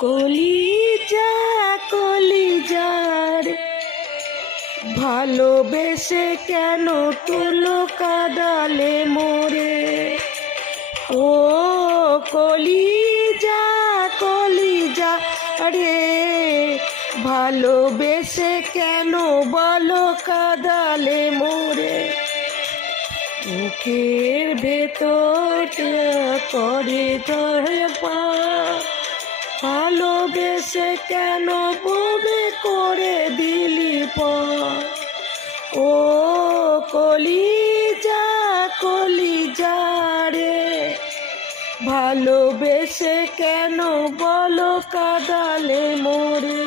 কলিজা কলিজার ভালোবেসে কেন তুলো কাদালে মোরে। ও কলিজা কলিজা রে ভালোবেসে কেন বলো কাদালে মোরে। বুকের ভেতরটা করে ধরে পা ভালোবেসে কেন ববে করে দিলি পা। ও কলিজা কলিজা রে ভালোবেসে কেন বলো কাদালে মোরে।